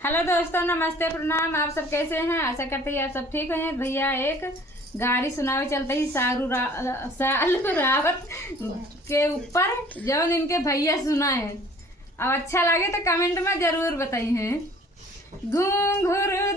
Hello दोस्तों, नमस्ते, प्रणाम। आप सब कैसे हैं? आशा करते हैं आप सब ठीक हैं। भैया एक गाड़ी सुनावे चलते ही सालू रावत के ऊपर जौन इनके भैया सुना है। अब अच्छा लगे तो कमेंट में जरूर बताइए। घुंघरू